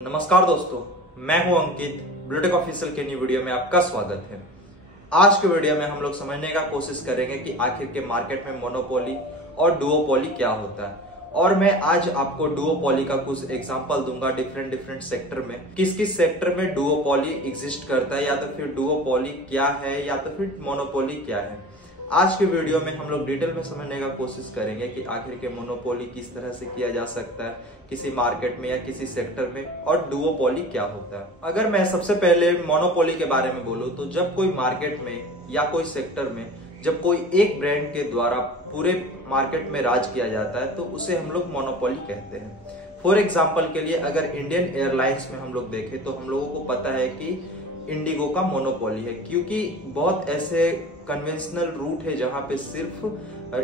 नमस्कार दोस्तों, मैं हूं अंकित। ब्लूटेक ऑफिशियल के न्यू वीडियो में आपका स्वागत है। आज के वीडियो में हम लोग समझने का कोशिश करेंगे कि आखिर के मार्केट में मोनोपोली और डुओपोली क्या होता है। और मैं आज आपको डुओपोली का कुछ एग्जांपल दूंगा डिफरेंट सेक्टर में, किस किस सेक्टर में डुओपोली एग्जिस्ट करता है, या तो फिर डुओपोली क्या है या तो फिर मोनोपोली क्या है। आज के वीडियो में हम लोग डिटेल में समझने का कोशिश करेंगे कि आखिर के मोनोपोली किस तरह से किया जा सकता है किसी मार्केट में या किसी सेक्टर में, और डुओपोली क्या होता है। अगर मैं सबसे पहले मोनोपोली के बारे में बोलूं तो जब कोई मार्केट में या कोई सेक्टर में जब कोई एक ब्रांड के द्वारा पूरे मार्केट में राज किया जाता है तो उसे हम लोग मोनोपोली कहते हैं। फॉर एग्जाम्पल के लिए अगर इंडियन एयरलाइंस में हम लोग देखें तो हम लोगों को पता है कि इंडिगो का मोनोपोली है, क्योंकि बहुत ऐसे कन्वेंशनल रूट है जहां पे सिर्फ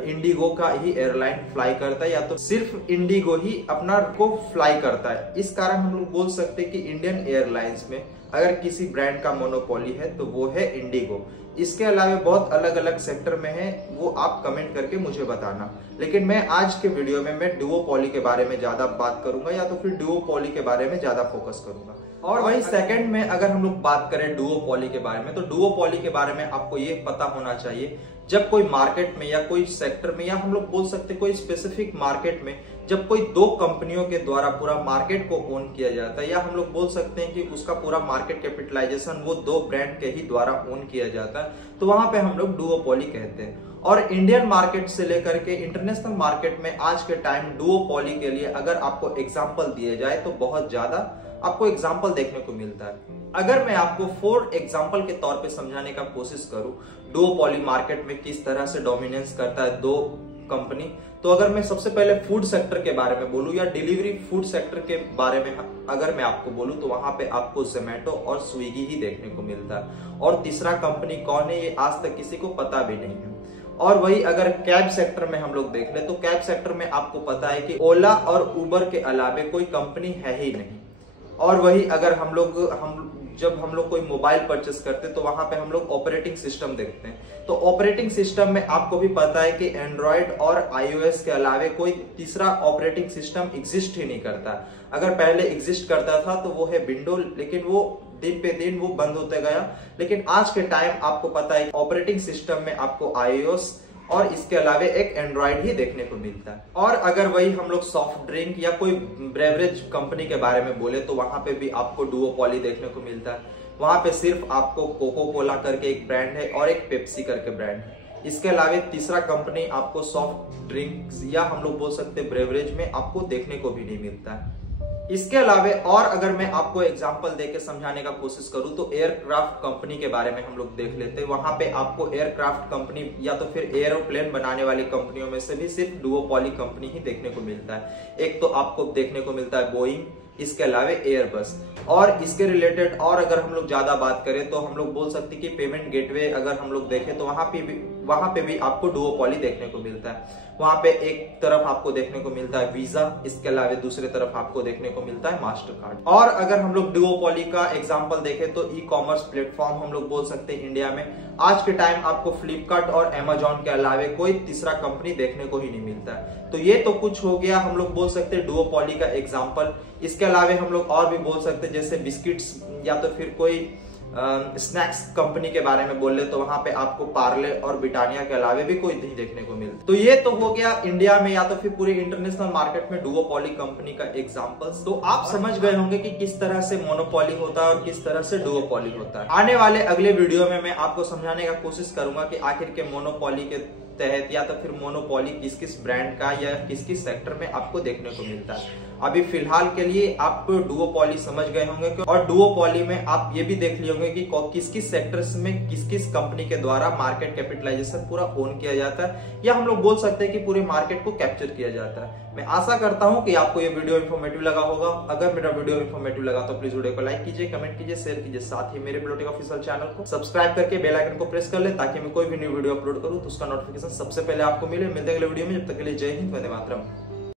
इंडिगो का ही एयरलाइन फ्लाई करता है या तो सिर्फ इंडिगो ही अपना को फ्लाई करता है। इस कारण हम लोग बोल सकते हैं कि इंडियन एयरलाइंस में अगर किसी ब्रांड का मोनोपोली है तो वो है इंडिगो। इसके अलावा बहुत अलग अलग सेक्टर में है, वो आप कमेंट करके मुझे बताना। लेकिन मैं आज के वीडियो में मैं डुओपोली के बारे में ज्यादा बात करूंगा या तो फिर डुओपोली के बारे में ज्यादा फोकस करूंगा। और वही सेकंड में अगर हम लोग बात करें डुओपोली के बारे में तो डुओपोली के बारे में आपको ये पता होना चाहिए, जब कोई मार्केट में या कोई सेक्टर में या हम लोग बोल सकते कोई स्पेसिफिक मार्केट में जब कोई दो कंपनियों के द्वारा पूरा मार्केट को ओन किया जाता है, या हम लोग बोल सकते हैं कि उसका पूरा मार्केट कैपिटलाइजेशन वो दो ब्रांड के ही द्वारा ओन किया जाता है, तो वहां पे हम लोग डुओपोली कहते हैं। और इंडियन मार्केट से लेकर के इंटरनेशनल मार्केट में आज के टाइम डुओपोली के लिए अगर आपको एग्जाम्पल दिए जाए तो बहुत ज्यादा आपको एग्जाम्पल देखने को मिलता है। अगर मैं आपको 4 एग्जाम्पल के तौर पे समझाने का कोशिश करूं डुओपोली मार्केट में किस तरह से डोमिनेंस करता है दो कंपनी, तो अगर मैं सबसे पहले फूड सेक्टर के बारे में बोलूं या डिलीवरी फूड सेक्टर के बारे में अगर मैं आपको बोलूं तो वहां पे आपको जोमेटो और स्विगी ही देखने को मिलता है। और तीसरा कंपनी कौन है ये आज तक किसी को पता भी नहीं है। और वही अगर कैब सेक्टर में हम लोग देख ले तो कैब सेक्टर में आपको पता है कि ओला और उबर के अलावे कोई कंपनी है ही नहीं। और वही अगर जब हम लोग कोई मोबाइल परचेस करते तो वहां पे हम लोग ऑपरेटिंग सिस्टम देखते हैं, तो ऑपरेटिंग सिस्टम में आपको भी पता है कि एंड्रॉइड और आईओएस के अलावे कोई तीसरा ऑपरेटिंग सिस्टम एग्जिस्ट ही नहीं करता। अगर पहले एग्जिस्ट करता था तो वो है विंडो, लेकिन वो दिन पे दिन वो बंद होते गया। लेकिन आज के टाइम आपको पता है ऑपरेटिंग सिस्टम में आपको आईओएस और इसके अलावे एक एंड्रॉइड ही देखने को मिलता है। और अगर वही हम लोग सॉफ्ट ड्रिंक या कोई ब्रेवरेज कंपनी के बारे में बोले तो वहां पे भी आपको डुओपोली देखने को मिलता है। वहां पे सिर्फ आपको कोको कोला करके एक ब्रांड है और एक पेप्सी करके ब्रांड है। इसके अलावा तीसरा कंपनी आपको सॉफ्ट ड्रिंक्स या हम लोग बोल सकते ब्रेवरेज में आपको देखने को भी नहीं मिलता है। इसके अलावा और अगर मैं आपको एग्जांपल देके समझाने का कोशिश करूं तो एयरक्राफ्ट कंपनी के बारे में हम लोग देख लेते हैं। वहां पे आपको एयरक्राफ्ट कंपनी या तो फिर एरोप्लेन बनाने वाली कंपनियों में से भी सिर्फ डुओपोली कंपनी ही देखने को मिलता है। एक तो आपको देखने को मिलता है बोइंग, इसके अलावा एयरबस। और इसके रिलेटेड और अगर हम लोग ज्यादा बात करें तो हम लोग बोल सकते हैं कि पेमेंट गेटवे अगर हम लोग देखें तो वहां पे भी आपको डुओपोली देखने को मिलता है। वहां पे एक तरफ आपको देखने को मिलता है वीजा, इसके अलावा दूसरे तरफ आपको देखने को मिलता है मास्टर कार्ड। और अगर हम लोग डुओपोली का एग्जांपल देखें तो ई कॉमर्स प्लेटफॉर्म हम लोग बोल सकते हैं इंडिया में आज के टाइम आपको फ्लिपकार्ट और अमेजॉन के अलावे कोई तीसरा कंपनी देखने को ही नहीं मिलता है। तो ये तो कुछ हो गया हम लोग बोल सकते हैं डुओपोली का एग्जांपल। इसके अलावा हम लोग और भी बोल सकते हैं जैसे बिस्किट्स या तो फिर कोई स्नैक्स कंपनी के बारे में बोल ले तो वहां पे आपको पार्ले और ब्रिटानिया के अलावे भी कोई नहीं देखने को मिलता। तो ये तो हो गया इंडिया में या तो फिर पूरे इंटरनेशनल मार्केट में डुओपोली कंपनी का एग्जांपल्स। तो आप समझ गए होंगे कि किस तरह से मोनोपोली होता है और किस तरह से डुओपोली होता है। आने वाले अगले वीडियो में मैं आपको समझाने का कोशिश करूंगा कि आखिर के मोनोपोली के तहत या तो फिर मोनोपोली किस किस ब्रांड का या किस किस सेक्टर में आपको देखने को मिलता है। अभी फिलहाल के लिए आप डुओपोली समझ गए होंगे और डुओपोली में आप ये भी देख लिए होंगे कि किस किस सेक्टर्स में किस किस कंपनी के द्वारा मार्केट कैपिटलाइजेशन पूरा ओन किया जाता है, या हम लोग बोल सकते हैं कि पूरे मार्केट को कैप्चर किया जाता है। मैं आशा करता हूं कि आपको ये वीडियो इन्फॉर्मेटिव लगा होगा। अगर मेरा वीडियो इन्फॉर्मेटिव लगा तो प्लीज वीडियो को लाइक कीजिए, कमेंट कीजिए, शेयर कीजिए। साथ ही मेरे ब्लूटेक ऑफिशियल चैनल को सब्सक्राइब करके बेल आइकन को प्रेस कर ले ताकि मैं कोई भी न्यू वीडियो अपलोड करूं तो उसका नोटिफिकेशन सबसे पहले आपको मिले। मिलते हैं अगले वीडियो में, जब तक के लिए जय हिंद, वंदे मातरम।